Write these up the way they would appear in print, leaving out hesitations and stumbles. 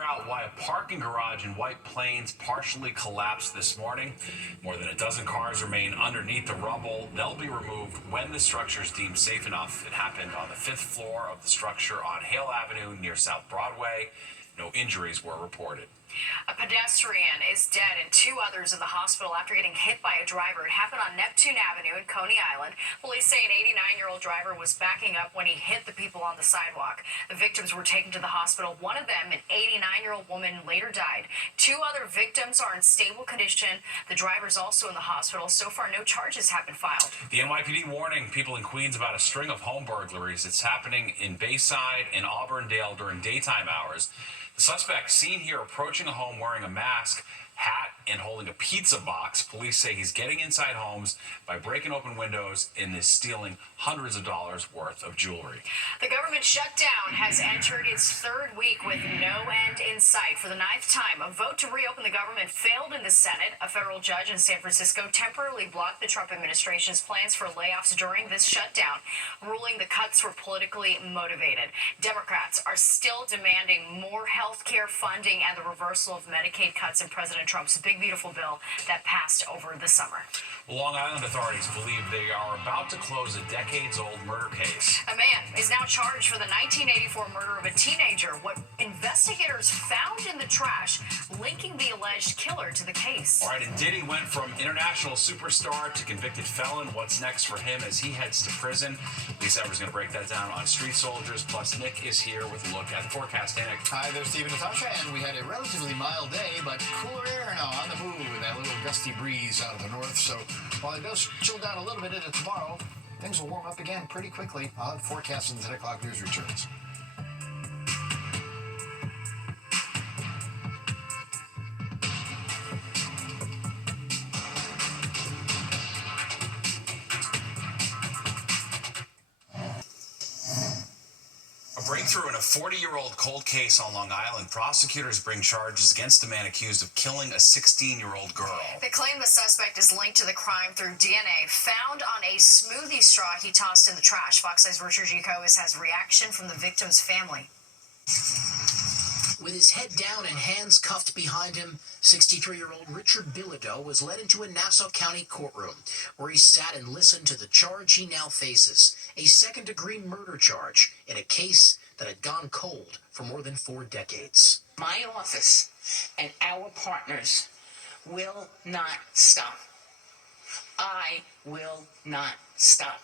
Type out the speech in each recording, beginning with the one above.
Out why a parking garage in White Plains partially collapsed this morning. More than a dozen cars remain underneath the rubble. They'll be removed when the structure is deemed safe enough. It happened on the 5th floor of the structure on Hale Avenue near South Broadway. No injuries were reported. A pedestrian is dead and two others in the hospital after getting hit by a driver. It happened on Neptune Avenue in Coney Island. Police say an 89-year-old driver was backing up when he hit the people on the sidewalk. The victims were taken to the hospital. One of them, an 89-year-old woman, later died. Two other victims are in stable condition. The driver's also in the hospital. So far, no charges have been filed. The NYPD warning people in Queens about a string of home burglaries. It's happening in Bayside and Auburndale during daytime hours. The suspect seen here approaching a home wearing a mask, hat, and holding a pizza box. Police say he's getting inside homes by breaking open windows and is stealing hundreds of dollars worth of jewelry. The government shutdown has entered its third week with no end in sight. For the 9th time, a vote to reopen the government failed in the Senate. A federal judge in San Francisco temporarily blocked the Trump administration's plans for layoffs during this shutdown, ruling the cuts were politically motivated. Democrats are still demanding more health care funding and the reversal of Medicaid cuts in President Trump's big, beautiful bill that passed over the summer. Long Island authorities believe they are about to close a decades-old murder case. A man is now charged for the 1984 murder of a teenager. What investigators found in the trash linking the alleged killer to the case. All right, and Diddy went from international superstar to convicted felon. What's next for him as he heads to prison? Lisa Evers going to break that down on Street Soldiers. Plus, Nick is here with a look at the forecast. Hey, Nick. Hi there, Steve and Natasha, and we had a relatively mild day, but cooler air now on the move with that little gusty breeze out of the north. So while it does chill down a little bit into tomorrow, things will warm up again pretty quickly. I'll have forecast when the 10 o'clock news returns. A breakthrough in a 40-year-old cold case on Long Island. Prosecutors bring charges against a man accused of killing a 16-year-old girl. They claim the suspect is linked to the crime through DNA found on a smoothie straw he tossed in the trash. Fox 5's Richard Giacobbe has reaction from the victim's family. With his head down and hands cuffed behind him, 63-year-old Richard Bilodeau was led into a Nassau County courtroom where he sat and listened to the charge he now faces, a second-degree murder charge in a case that had gone cold for more than 4 decades. My office and our partners will not stop. I will not stop.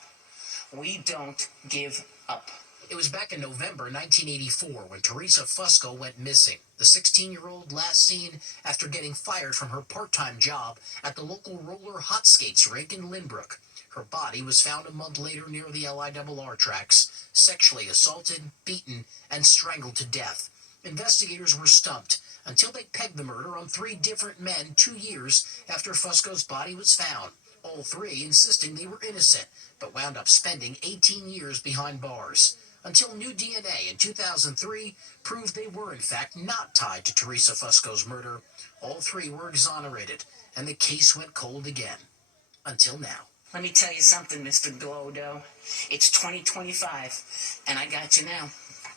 We don't give up. It was back in November 1984 when Teresa Fusco went missing. The 16-year-old last seen after getting fired from her part-time job at the local roller hot skates rink in Lynbrook. Her body was found a month later near the LIRR tracks, sexually assaulted, beaten, and strangled to death. Investigators were stumped until they pegged the murder on 3 different men 2 years after Fusco's body was found. All 3 insisting they were innocent, but wound up spending 18 years behind bars. Until new DNA in 2003 proved they were in fact not tied to Teresa Fusco's murder. All 3 were exonerated, and the case went cold again. Until now. Let me tell you something, Mr. Bilodeau. It's 2025, and I got you now.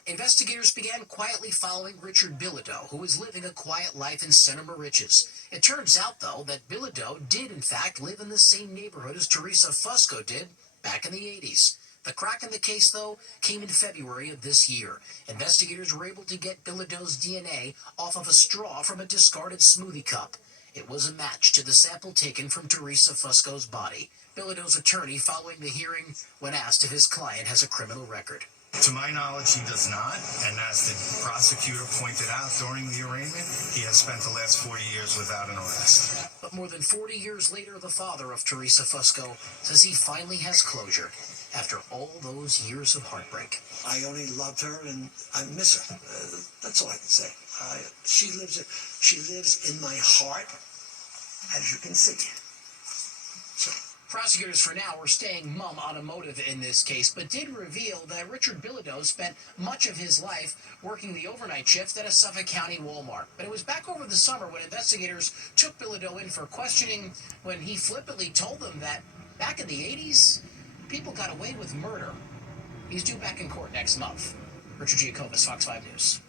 Investigators began quietly following Richard Bilodeau, who was living a quiet life in Center Moriches. It turns out, though, that Bilodeau did in fact live in the same neighborhood as Teresa Fusco did back in the 80s. The crack in the case, though, came in February of this year. Investigators were able to get Bilodeau's DNA off of a straw from a discarded smoothie cup. It was a match to the sample taken from Teresa Fusco's body. Bilodeau's attorney, following the hearing, when asked if his client has a criminal record. To my knowledge, he does not, and as the prosecutor pointed out during the arraignment, he has spent the last 40 years without an arrest. But more than 40 years later, the father of Teresa Fusco says he finally has closure after all those years of heartbreak. I only loved her and I miss her. That's all I can say. She lives in my heart, as you can see. So. Prosecutors for now are staying mum on a motive in this case, but did reveal that Richard Bilodeau spent much of his life working the overnight shift at a Suffolk County Walmart. But it was back over the summer when investigators took Bilodeau in for questioning when he flippantly told them that back in the 80s, people got away with murder. He's due back in court next month. Richard Giacobbe, Fox 5 News.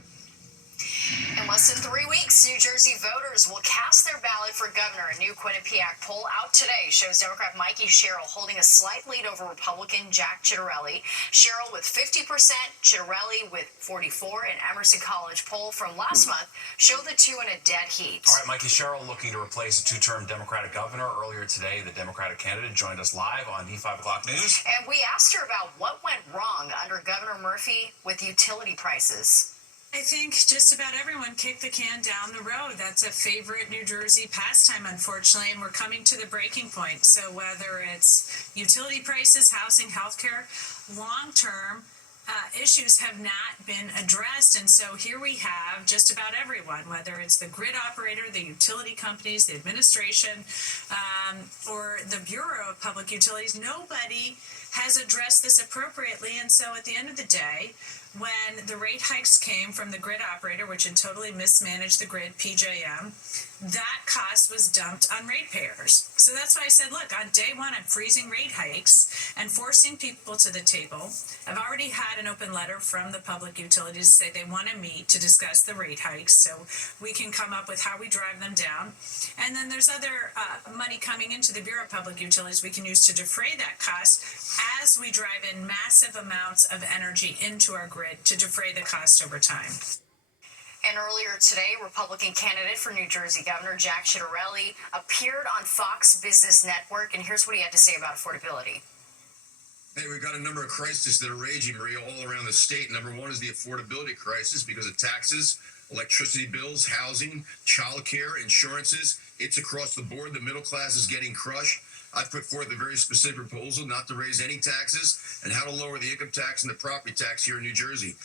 In less than 3 weeks, New Jersey voters will cast their ballot for governor. A new Quinnipiac poll out today shows Democrat Mikey Sherrill holding a slight lead over Republican Jack Ciattarelli. Sherrill with 50%, Ciattarelli with 44%. An Emerson College poll from last month showed the two in a dead heat. All right, Mikey Sherrill looking to replace a two-term Democratic governor. Earlier today, the Democratic candidate joined us live on the 5 o'clock news. And we asked her about what went wrong under Governor Murphy with utility prices. I think just about everyone kicked the can down the road. That's a favorite New Jersey pastime, unfortunately, and we're coming to the breaking point. So whether it's utility prices, housing, healthcare, long-term issues have not been addressed. And so here we have just about everyone, whether it's the grid operator, the utility companies, the administration, or the Bureau of Public Utilities. Nobody has addressed this appropriately. And so at the end of the day, when the rate hikes came from the grid operator, which had totally mismanaged the grid, PJM, that cost was dumped on ratepayers. So that's why I said, look, on day one, I'm freezing rate hikes and forcing people to the table. I've already had an open letter from the public utilities to say they want to meet to discuss the rate hikes so we can come up with how we drive them down. And then there's other money coming into the Bureau of Public Utilities we can use to defray that cost as we drive in massive amounts of energy into our grid to defray the cost over time. And earlier today, Republican candidate for New Jersey Governor Jack Ciattarelli appeared on Fox Business Network, and here's what he had to say about affordability. Hey, we've got a number of crises that are raging, Maria, all around the state. Number one is the affordability crisis because of taxes, electricity bills, housing, childcare, insurances. It's across the board. The middle class is getting crushed. I've put forth a very specific proposal not to raise any taxes and how to lower the income tax and the property tax here in New Jersey.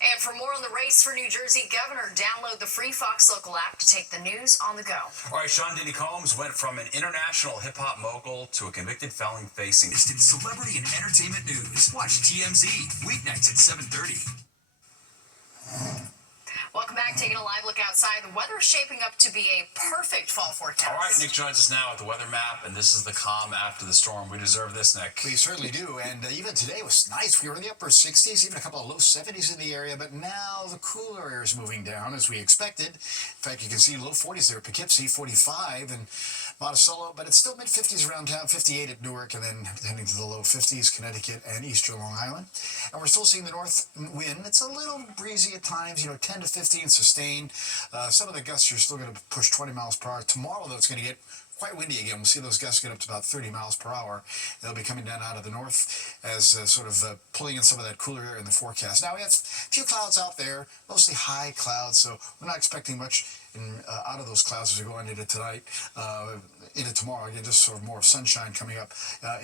And for more on the race for New Jersey governor, download the free Fox Local app to take the news on the go. All right, Sean Diddy Combs went from an international hip-hop mogul to a convicted felon facing celebrity and entertainment news. Watch TMZ weeknights at 7:30. Welcome back. Taking a live look outside. The weather is shaping up to be a perfect fall forecast. All right, Nick joins us now with the weather map, and this is the calm after the storm. We deserve this, Nick. We certainly do, and even today was nice. We were in the upper 60s, even a couple of low 70s in the area, but now the cooler air is moving down as we expected. In fact, you can see low 40s there at Poughkeepsie, 45, and Monticello, but it's still mid-50s around town, 58 at Newark, and then heading to the low 50s, Connecticut and eastern Long Island. And we're still seeing the north wind. It's a little breezy at times, 10 to 15 sustained. Some of the gusts are still going to push 20 miles per hour. Tomorrow, though, it's going to get quite windy again. We'll see those gusts get up to about 30 miles per hour. They'll be coming down out of the north as pulling in some of that cooler air in the forecast. Now, we have a few clouds out there, mostly high clouds, so we're not expecting much out of those clouds as we go into tonight, into tomorrow. Again, just sort of more sunshine coming up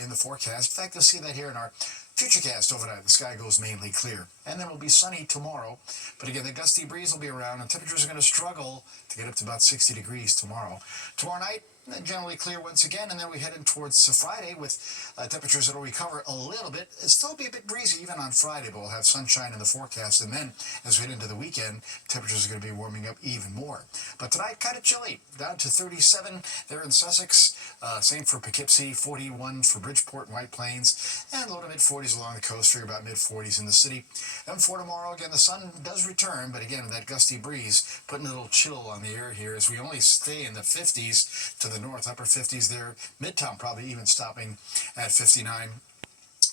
in the forecast. In fact, you'll see that here in our Futurecast overnight. The sky goes mainly clear. And then it'll be sunny tomorrow. But again, the gusty breeze will be around, and temperatures are going to struggle to get up to about 60 degrees tomorrow. Tomorrow night, generally clear once again, and then we head in towards Friday with temperatures that will recover a little bit. It'll still be a bit breezy even on Friday, but we'll have sunshine in the forecast. And then as we head into the weekend, temperatures are going to be warming up even more. But tonight, kind of chilly, down to 37 there in Sussex. Same for Poughkeepsie, 41 for Bridgeport and White Plains, and low to mid-40s along the coast, or about mid-40s in the city. And for tomorrow, again, the sun does return, but again, that gusty breeze putting a little chill on the air here as we only stay in the 50s to the north, upper 50s there. Midtown probably even stopping at 59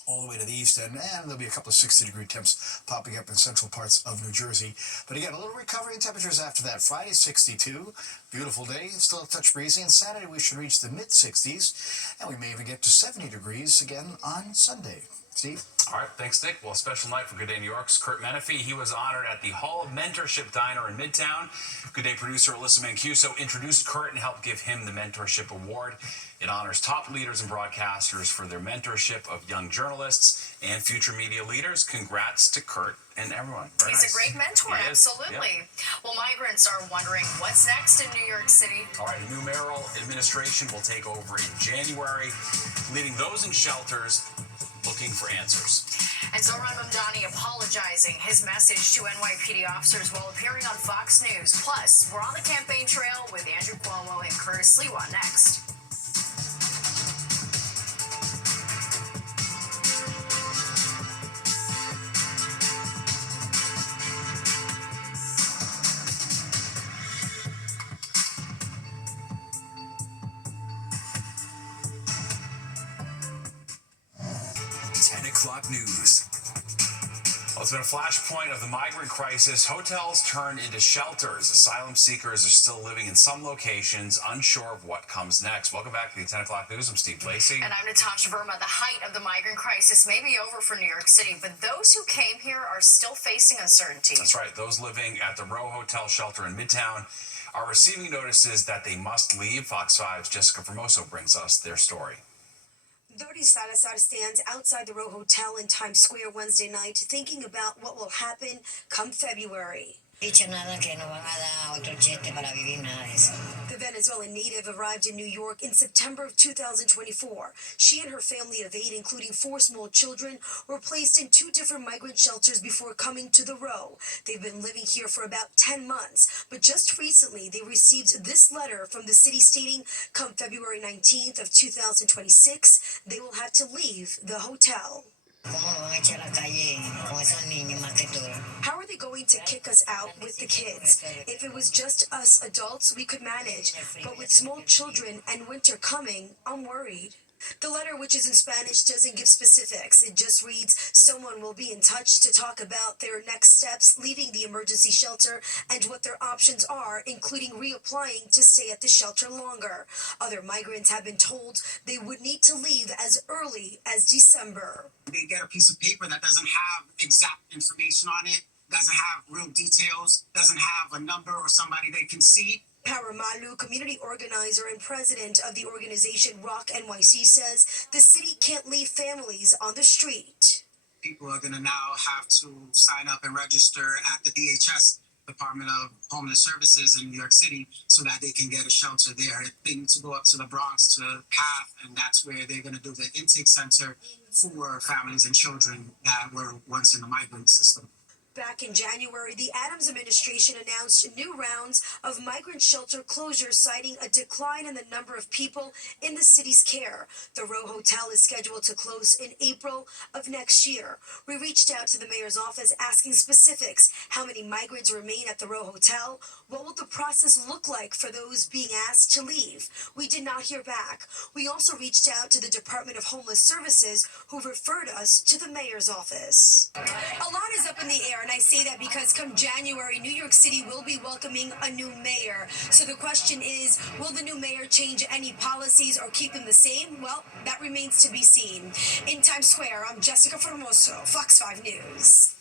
all the way to the east end, and there'll be a couple of 60-degree temps popping up in central parts of New Jersey. But again, a little recovery in temperatures after that. Friday, 62, beautiful day, still a touch breezy, and Saturday we should reach the mid-60s, and we may even get to 70 degrees again on Sunday. Steve? All right, thanks, Nick. Well, a special night for Good Day New York's Kurt Menefee. He was honored at the Hall of Mentorship Diner in Midtown. Good Day producer Alyssa Mancuso introduced Kurt and helped give him the Mentorship Award. It honors top leaders and broadcasters for their mentorship of young journalists and future media leaders. Congrats to Kurt and everyone. Very He's nice. a great mentor, He is. absolutely. Yep. Well, migrants are wondering what's next in New York City. All right, a new mayoral administration will take over in January, leaving those in shelters looking for answers. And Zoran Mamdani apologizing his message to NYPD officers while appearing on Fox News. Plus, we're on the campaign trail with Andrew Cuomo and Curtis Sliwa next. o'clock news. Well, it's been a flashpoint of the migrant crisis. Hotels turned into shelters. Asylum seekers are still living in some locations, unsure of what comes next. Welcome back to the 10 o'clock news. I'm Steve Lacey. And I'm Natasha Verma. The height of the migrant crisis may be over for New York City, but those who came here are still facing uncertainty. That's right. Those living at the Row Hotel shelter in Midtown are receiving notices that they must leave. Fox 5's Jessica Formoso brings us their story. Dori Salazar stands outside the Row Hotel in Times Square Wednesday night thinking about what will happen come February. The Venezuelan native arrived in New York in September of 2024. She and her family of 8, including 4 small children, were placed in 2 different migrant shelters before coming to the Row. They've been living here for about 10 months, but just recently they received this letter from the city stating come February 19th of 2026, they will have to leave the hotel. How are they going to kick us out with the kids? If it was just us adults, we could manage. But with small children and winter coming, I'm worried. The letter, which is in Spanish, doesn't give specifics. It just reads, someone will be in touch to talk about their next steps leaving the emergency shelter and what their options are, including reapplying to stay at the shelter longer. Other migrants have been told they would need to leave as early as December. They get a piece of paper that doesn't have exact information on it, doesn't have real details, doesn't have a number or somebody they can see. Paramalu, community organizer and president of the organization Rock NYC, says the city can't leave families on the street. People are going to now have to sign up and register at the DHS, Department of Homeless Services in New York City, so that they can get a shelter there. They need to go up to the Bronx to PATH, and that's where they're going to do the intake center for families and children that were once in the migrant system. Back in January, the Adams administration announced new rounds of migrant shelter closures, citing a decline in the number of people in the city's care. The Row Hotel is scheduled to close in April of next year. We reached out to the mayor's office asking specifics. How many migrants remain at the Row Hotel? What will the process look like for those being asked to leave? We did not hear back. We also reached out to the Department of Homeless Services, who referred us to the mayor's office. A lot is up in the air. And I say that because come January, New York City will be welcoming a new mayor. So the question is, will the new mayor change any policies or keep them the same? Well, that remains to be seen. In Times Square, I'm Jessica Formoso, Fox 5 News.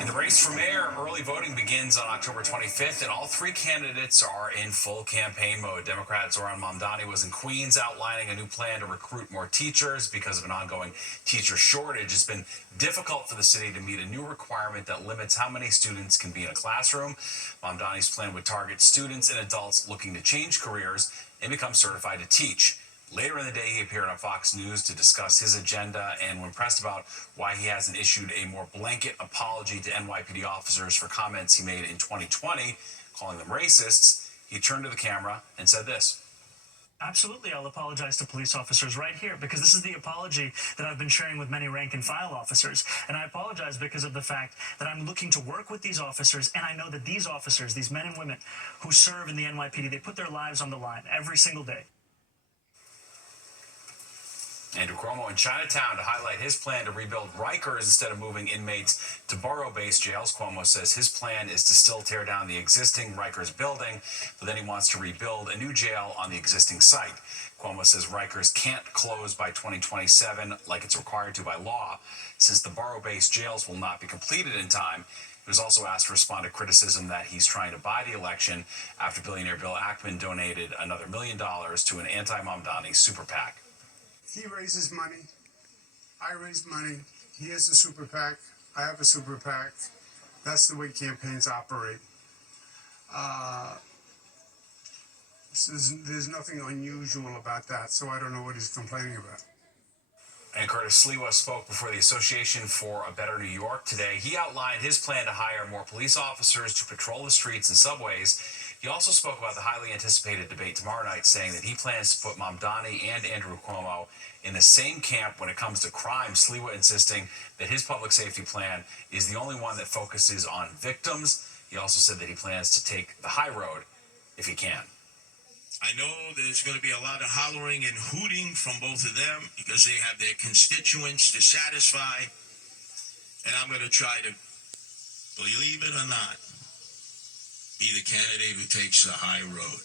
In the race for mayor, early voting begins on October 25th, and all 3 candidates are in full campaign mode. Democrat Zohran Mamdani was in Queens outlining a new plan to recruit more teachers because of an ongoing teacher shortage. It's been difficult for the city to meet a new requirement that limits how many students can be in a classroom. Mamdani's plan would target students and adults looking to change careers and become certified to teach. Later in the day, he appeared on Fox News to discuss his agenda, and when pressed about why he hasn't issued a more blanket apology to NYPD officers for comments he made in 2020, calling them racists, he turned to the camera and said this. Absolutely, I'll apologize to police officers right here, because this is the apology that I've been sharing with many rank and file officers. And I apologize because of the fact that I'm looking to work with these officers, and I know that these officers, these men and women who serve in the NYPD, they put their lives on the line every single day. Andrew Cuomo in Chinatown to highlight his plan to rebuild Rikers instead of moving inmates to borough-based jails. Cuomo says his plan is to still tear down the existing Rikers building, but then he wants to rebuild a new jail on the existing site. Cuomo says Rikers can't close by 2027 like it's required to by law, since the borough-based jails will not be completed in time. He was also asked to respond to criticism that he's trying to buy the election after billionaire Bill Ackman donated another $1 million to an anti-Mamdani super PAC. He raises money, I raise money, he has a super PAC, I have a super PAC. That's the way campaigns operate. There's nothing unusual about that, so I don't know what he's complaining about. And Curtis Sliwa spoke before the Association for a Better New York today. He outlined his plan to hire more police officers to patrol the streets and subways. He also spoke about the highly anticipated debate tomorrow night, saying that he plans to put Mamdani and Andrew Cuomo in the same camp when it comes to crime. Sliwa insisting that his public safety plan is the only one that focuses on victims. He also said that he plans to take the high road if he can. I know there's going to be a lot of hollering and hooting from both of them because they have their constituents to satisfy. And I'm going to try to, believe it or not, be the candidate who takes the high road.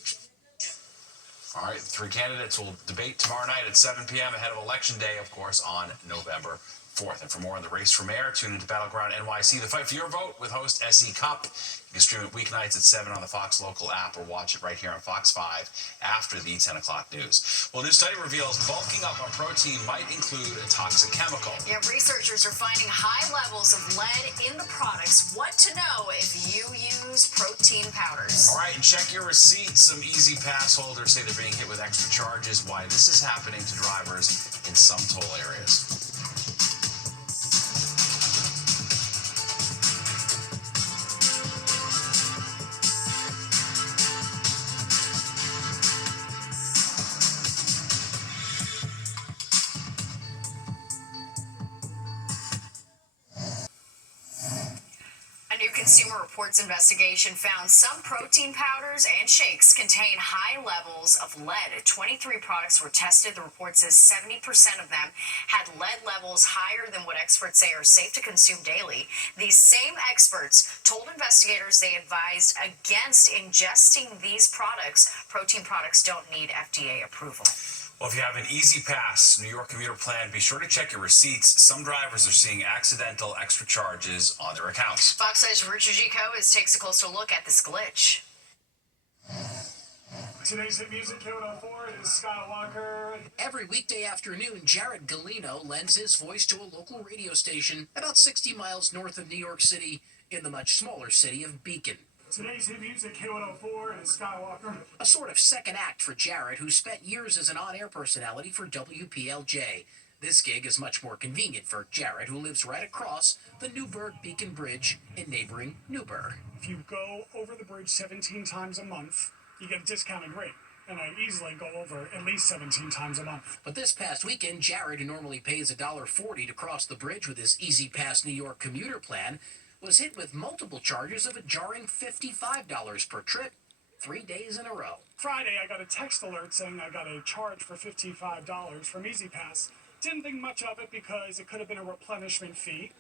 All right, the three candidates will debate tomorrow night at 7 p.m. ahead of Election Day, of course, on November 4th. And for more on the race for mayor, tune into Battleground NYC. The fight for your vote with host SE Cup. You can stream it weeknights at 7 on the Fox local app or watch it right here on Fox 5 after the 10 o'clock news. Well, a new study reveals bulking up on protein might include a toxic chemical. Yeah, researchers are finding high levels of lead in the products. What to know if you use protein powders. All right, and check your receipts. Some Easy Pass holders say they're being hit with extra charges. Why this is happening to drivers in some toll areas. A new Consumer Reports investigation found some protein powders and shakes contain high levels of lead. 23 products were tested. The report says 70% of them had lead levels higher than what experts say are safe to consume daily. These same experts told investigators they advised against ingesting these products. Protein products don't need FDA approval. Well, if you have an Easy Pass New York commuter plan, be sure to check your receipts. Some drivers are seeing accidental extra charges on their accounts. Fox 5's Richard G. Coes takes a closer look at this glitch. Today's hit music, K104, is Scott Walker. Every weekday afternoon, Jared Galino lends his voice to a local radio station about 60 miles north of New York City in the much smaller city of Beacon. Today's hit music, K104, is Scott Walker. A sort of second act for Jared, who spent years as an on-air personality for WPLJ. This gig is much more convenient for Jared, who lives right across the Newburgh-Beacon Bridge in neighboring Newburgh. If you go over the bridge 17 times a month, you get a discounted rate. And I easily go over at least 17 times a month. But this past weekend, Jared, who normally pays $1.40 to cross the bridge with his Easy Pass New York commuter plan, was hit with multiple charges of a jarring $55 per trip 3 days in a row. Friday, I got a text alert saying I got a charge for $55 from Easy Pass. Didn't think much of it because it could have been a replenishment fee.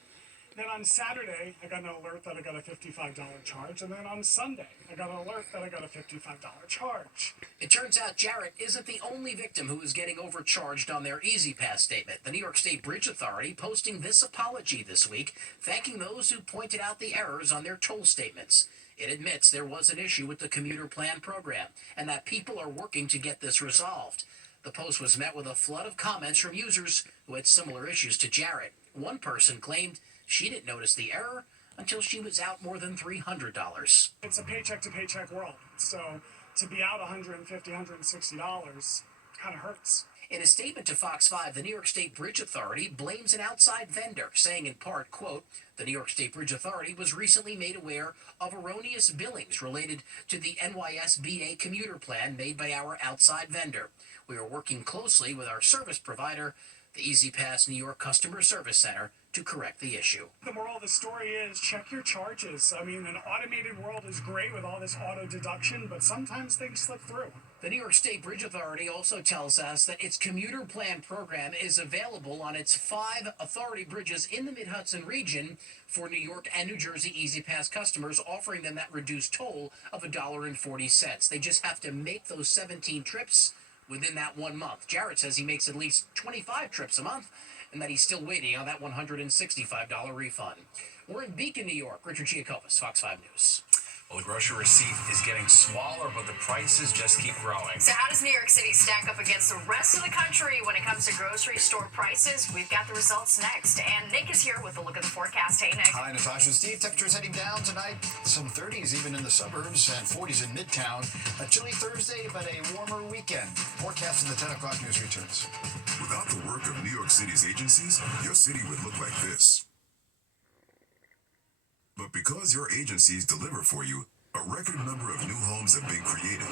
Then on Saturday, I got an alert that I got a $55 charge. And then on Sunday, I got an alert that I got a $55 charge. It turns out Jarrett isn't the only victim who is getting overcharged on their Easy Pass statement. The New York State Bridge Authority posting this apology this week, thanking those who pointed out the errors on their toll statements. It admits there was an issue with the commuter plan program and that people are working to get this resolved. The post was met with a flood of comments from users who had similar issues to Jarrett. One person claimed she didn't notice the error until she was out more than $300. It's a paycheck-to-paycheck world, so to be out $150, $160 kind of hurts. In a statement to Fox 5, the New York State Bridge Authority blames an outside vendor, saying in part, quote, the New York State Bridge Authority was recently made aware of erroneous billings related to the NYSBA commuter plan made by our outside vendor. We are working closely with our service provider, the Easy Pass New York Customer Service Center, to correct the issue. The moral of the story is check your charges. I mean, an automated world is great with all this auto deduction, but sometimes things slip through. The New York State Bridge Authority also tells us that its commuter plan program is available on its 5 authority bridges in the Mid-Hudson region for New York and New Jersey Easy Pass customers, offering them that reduced toll of $1.40. They just have to make those 17 trips within that 1 month. Jarrett says he makes at least 25 trips a month and that he's still waiting on that $165 refund. We're in Beacon, New York. Richard Giacobas, Fox 5 News. Well, the grocery receipt is getting smaller, but the prices just keep growing. So how does New York City stack up against the rest of the country when it comes to grocery store prices? We've got the results next. And Nick is here with a look at the forecast. Hey, Nick. Hi, Natasha and Steve. Temperatures heading down tonight. Some 30s even in the suburbs and 40s in Midtown. A chilly Thursday, but a warmer weekend. Forecast in the 10 o'clock news returns. Without the work of New York City's agencies, your city would look like this. But because your agencies deliver for you, a record number of new homes have been created.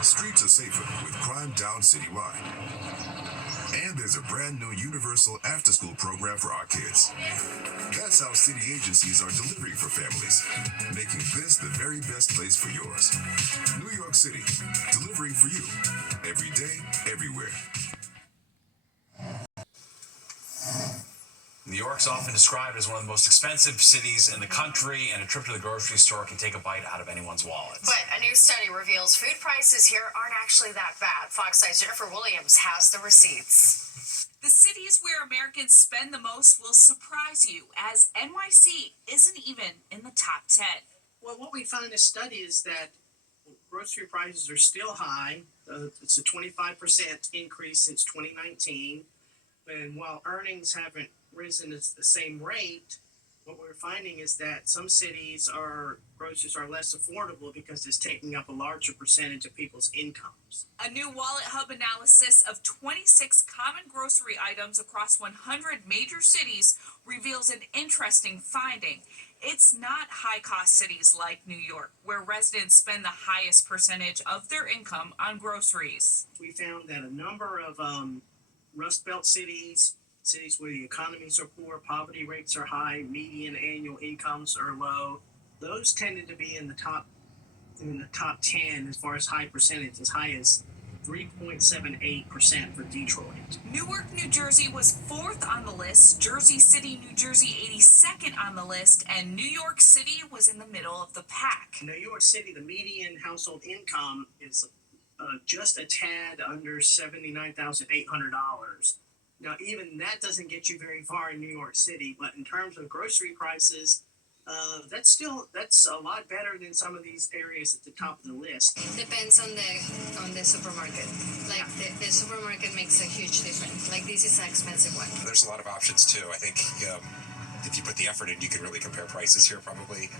Streets are safer with crime down citywide. And there's a brand new universal after-school program for our kids. That's how city agencies are delivering for families, making this the very best place for yours. New York City, delivering for you, every day, everywhere. New York's often described as one of the most expensive cities in the country, and a trip to the grocery store can take a bite out of anyone's wallet. But a new study reveals food prices here aren't actually that bad. Fox 5's Jennifer Williams has the receipts. The cities where Americans spend the most will surprise you, as NYC isn't even in the top 10. Well, what we found in this study is that grocery prices are still high. It's a 25% increase since 2019. And while earnings haven't risen at the same rate, what we're finding is that some cities groceries are less affordable because it's taking up a larger percentage of people's incomes. A new Wallet Hub analysis of 26 common grocery items across 100 major cities reveals an interesting finding. It's not high-cost cities like New York, where residents spend the highest percentage of their income on groceries. We found that a number of Rust Belt cities where the economies are poor, poverty rates are high, median annual incomes are low, those tended to be in the top 10 as far as high percentage, as high as 3.78% for Detroit. Newark, New Jersey was 4th on the list, Jersey City, New Jersey 82nd on the list, and New York City was in the middle of the pack. In New York City, the median household income is just a tad under $79,800. Now, even that doesn't get you very far in New York City, but in terms of grocery prices, that's a lot better than some of these areas at the top of the list. Depends on the supermarket. Like the supermarket makes a huge difference. Like this is an expensive one. There's a lot of options too. I think if you put the effort in, you can really compare prices here probably.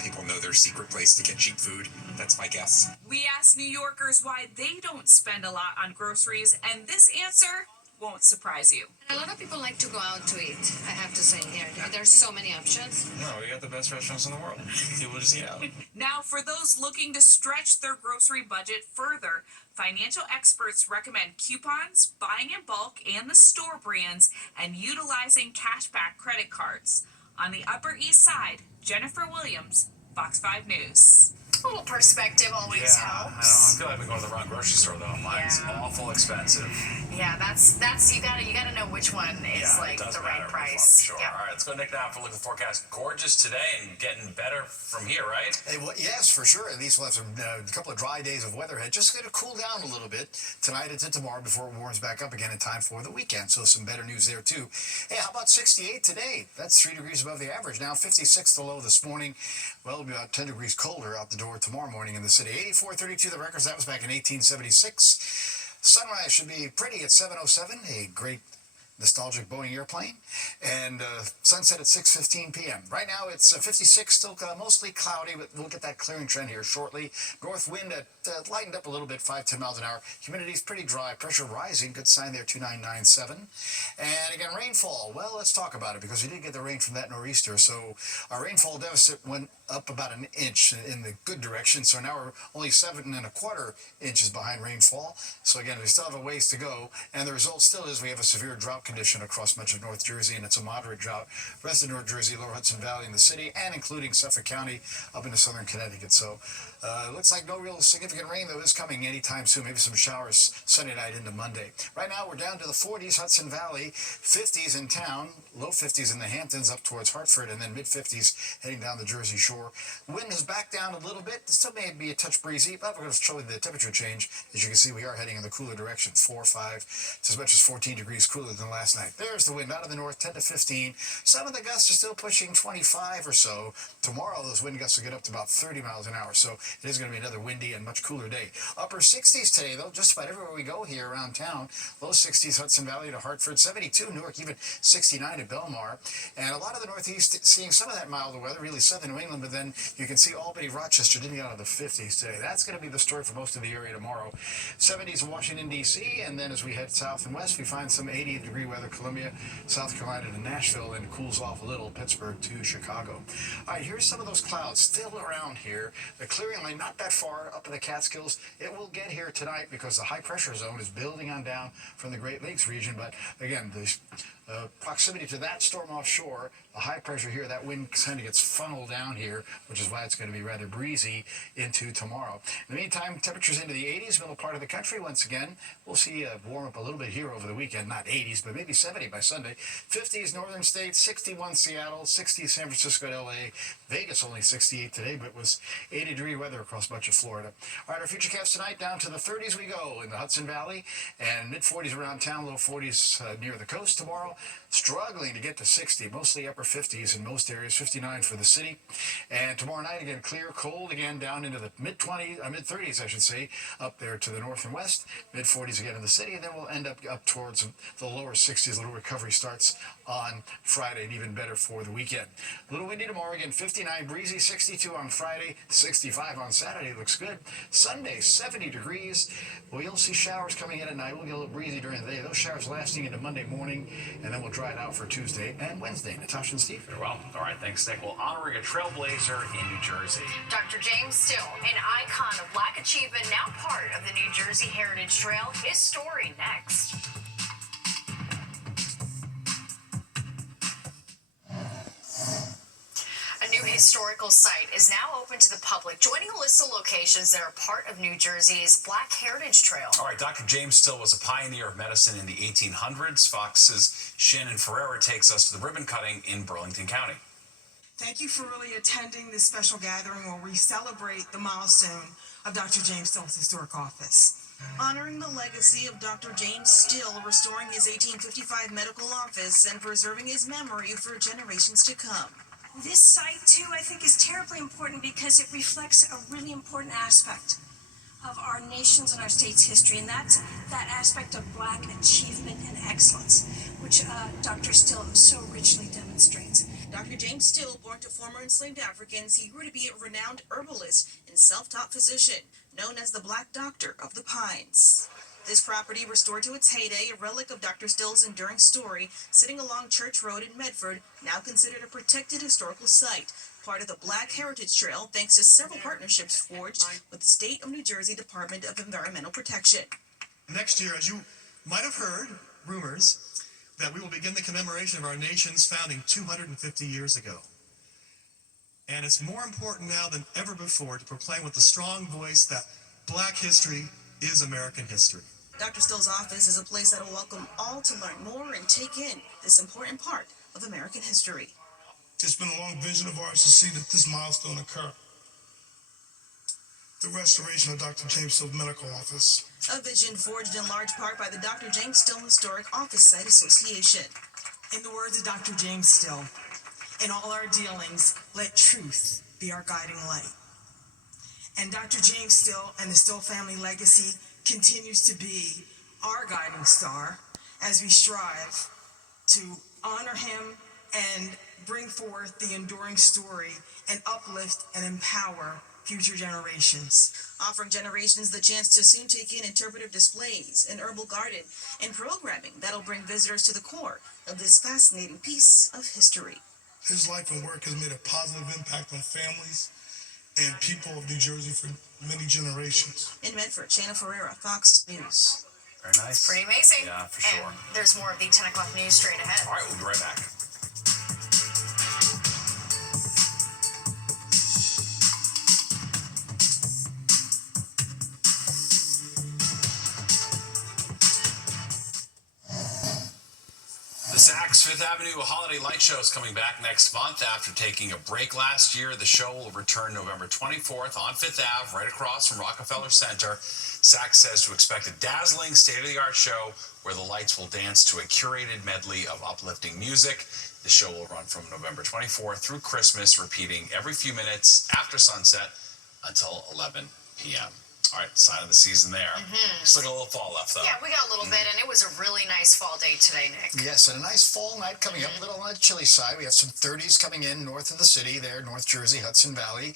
People know their secret place to get cheap food. That's my guess. We asked New Yorkers why they don't spend a lot on groceries, and this answer won't surprise you. A lot of people like to go out to eat, I have to say here. There's so many options. No, we got the best restaurants in the world. People just eat out. Now, for those looking to stretch their grocery budget further, financial experts recommend coupons, buying in bulk and the store brands, and utilizing cashback credit cards. On the Upper East Side, Jennifer Williams, Fox 5 News. A little perspective always helps. I feel like I've been going to the wrong grocery store though. Mine's awful expensive. Yeah, that's you gotta know which one is like the right price. Sure. All right, let's go Nick now for a look at the forecast. Gorgeous today and getting better from here, right? Hey, well, yes, for sure. At least we'll have a couple of dry days of weather ahead. Just going to cool down a little bit tonight into tomorrow before it warms back up again in time for the weekend. So some better news there too. Hey, how about 68 today? That's 3 degrees above the average. Now 56 the low this morning. Well, it'll be about 10 degrees colder out the door tomorrow morning in the city. 84.32 the records. That was back in 1876. Sunrise should be pretty at 7:07. A great nostalgic Boeing airplane, and sunset at 6:15 p.m. Right now it's 56, still mostly cloudy, but we'll get that clearing trend here shortly. North wind lightened up a little bit, 5-10 miles an hour. Humidity's pretty dry, pressure rising, good sign there, 2997. And again, rainfall. Well, let's talk about it because we did get the rain from that nor'easter. So our rainfall deficit went up about an inch in the good direction. So now we're only 7¼ inches behind rainfall. So again, we still have a ways to go. And the result still is we have a severe drought condition across much of North Jersey, and it's a moderate drought. Rest of North Jersey, Lower Hudson Valley in the city, and including Suffolk County up into southern Connecticut. So looks like no real significant rain, though, is coming anytime soon. Maybe some showers Sunday night into Monday. Right now, we're down to the 40s, Hudson Valley, 50s in town, low 50s in the Hamptons up towards Hartford, and then mid-50s heading down the Jersey Shore. Wind has backed down a little bit. Still may be a touch breezy, but we're going to show you the temperature change. As you can see, we are heading in the cooler direction, 4 or 5. It's as much as 14 degrees cooler than last night. There's the wind out of the north, 10 to 15. Some of the gusts are still pushing 25 or so. Tomorrow, those wind gusts will get up to about 30 miles an hour, so it is going to be another windy and much cooler day. Upper 60s today, though, just about everywhere we go here around town. Low 60s, Hudson Valley to Hartford, 72, Newark, even 69 at Belmar. And a lot of the Northeast seeing some of that milder weather, really southern New England, but but then you can see Albany, Rochester didn't get out of the 50s today. That's going to be the story for most of the area tomorrow. 70s in Washington, D.C., and then as we head south and west, we find some 80-degree weather, Columbia, South Carolina to Nashville, and cools off a little, Pittsburgh to Chicago. All right, here's some of those clouds still around here. The clearing line not that far up in the Catskills. It will get here tonight because the high pressure zone is building on down from the Great Lakes region, but again, the proximity to that storm offshore, the high pressure here, that wind kind of gets funneled down here, which is why it's going to be rather breezy into tomorrow. In the meantime, temperatures into the 80s, middle part of the country once again. We'll see warm up a little bit here over the weekend, not 80s, but maybe 70 by Sunday. 50s northern states, 61 Seattle, 60 San Francisco to LA. Vegas only 68 today, but it was 80-degree weather across much of Florida. All right, our futurecast tonight, down to the 30s we go in the Hudson Valley, and mid-40s around town, low 40s near the coast tomorrow. Struggling to get to 60, mostly upper 50s in most areas, 59 for the city. And tomorrow night, again, clear, cold again, down into the mid-30s, I should say, up there to the north and west. Mid-40s again in the city, and then we'll end up towards the lower 60s. A little recovery starts on Friday, and even better for the weekend. A little windy tomorrow, again, 59, breezy, 62 on Friday, 65 on Saturday. Looks good. Sunday, 70 degrees. Well, you'll see showers coming in at night. We'll get a little breezy during the day. Those showers lasting into Monday morning, and then we'll dry it out for Tuesday and Wednesday. Natasha and Steve. Very well. All right, thanks, Nick. Well, honoring a trailblazer in New Jersey. Dr. James Still, an icon of Black achievement, now part of the New Jersey Heritage Trail. His story next. A new historical site is now open to the public, joining a list of locations that are part of New Jersey's Black Heritage Trail. All right, Dr. James Still was a pioneer of medicine in the 1800s. Fox's Shannon Ferreira takes us to the ribbon cutting in Burlington County. Thank you for really attending this special gathering where we celebrate the milestone of Dr. James Still's historic office. Honoring the legacy of Dr. James Still, restoring his 1855 medical office, and preserving his memory for generations to come. This site, too, I think is terribly important because it reflects a really important aspect of our nation's and our state's history, and that's that aspect of Black achievement and excellence, which Dr. Still so richly demonstrates. Dr. James Still, born to former enslaved Africans, he grew to be a renowned herbalist and self-taught physician, known as the Black Doctor of the Pines. This property, restored to its heyday, a relic of Dr. Still's enduring story, sitting along Church Road in Medford, now considered a protected historical site, part of the Black Heritage Trail, thanks to several partnerships forged with the State of New Jersey Department of Environmental Protection. Next year, as you might have heard, rumors that we will begin the commemoration of our nation's founding 250 years ago. And it's more important now than ever before to proclaim with a strong voice that Black history is American history. Dr. Still's office is a place that will welcome all to learn more and take in this important part of American history. It's been a long vision of ours to see that this milestone occur. The restoration of Dr. James Still Medical Office. A vision forged in large part by the Dr. James Still Historic Office Site Association. In the words of Dr. James Still, in all our dealings, let truth be our guiding light. And Dr. James Still and the Still family legacy continues to be our guiding star as we strive to honor him and bring forth the enduring story and uplift and empower future generations. Offering generations the chance to soon take in interpretive displays, an herbal garden, and programming that'll bring visitors to the core of this fascinating piece of history. His life and work has made a positive impact on families and people of New Jersey for many generations. In Medford, Shannon Ferreira, Fox News. Very nice. Pretty amazing. Yeah, for sure. And there's more of the 10 o'clock news straight ahead. All right, we'll be right back. The Saks Fifth Avenue Holiday Light Show is coming back next month after taking a break last year. The show will return November 24th on Fifth Ave, right across from Rockefeller Center. Saks says to expect a dazzling, state-of-the-art show where the lights will dance to a curated medley of uplifting music. The show will run from November 24th through Christmas, repeating every few minutes after sunset until 11 p.m. All right, sign of the season there. Still got a little fall left, though. Yeah, we got a little bit, and it was a really nice fall day today, Nick. Yes, and a nice fall night coming up, a little on the chilly side. We have some 30s coming in north of the city there, North Jersey, Hudson Valley.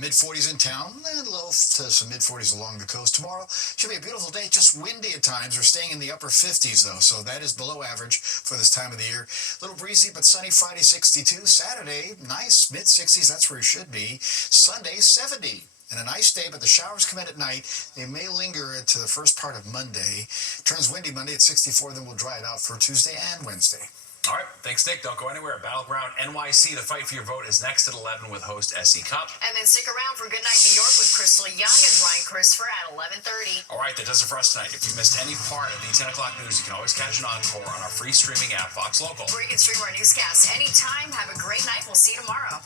Mid-40s in town, and low to some mid-40s along the coast. Tomorrow should be a beautiful day, just windy at times. We're staying in the upper 50s, though, so that is below average for this time of the year. A little breezy, but sunny Friday, 62. Saturday, nice, mid-60s, that's where it should be. Sunday, 70. And a nice day, but the showers come in at night. They may linger into the first part of Monday. Turns windy Monday at 64, then we'll dry it out for Tuesday and Wednesday. All right, thanks, Nick. Don't go anywhere. Battleground NYC, the fight for your vote is next at 11 with host SE Cup. And then stick around for Good Night New York with Crystal Young and Ryan Christopher at 11:30. All right, that does it for us tonight. If you missed any part of the 10 o'clock news, you can always catch an encore on our free streaming app, Fox Local. Where you can stream our newscasts anytime. Have a great night. We'll see you tomorrow.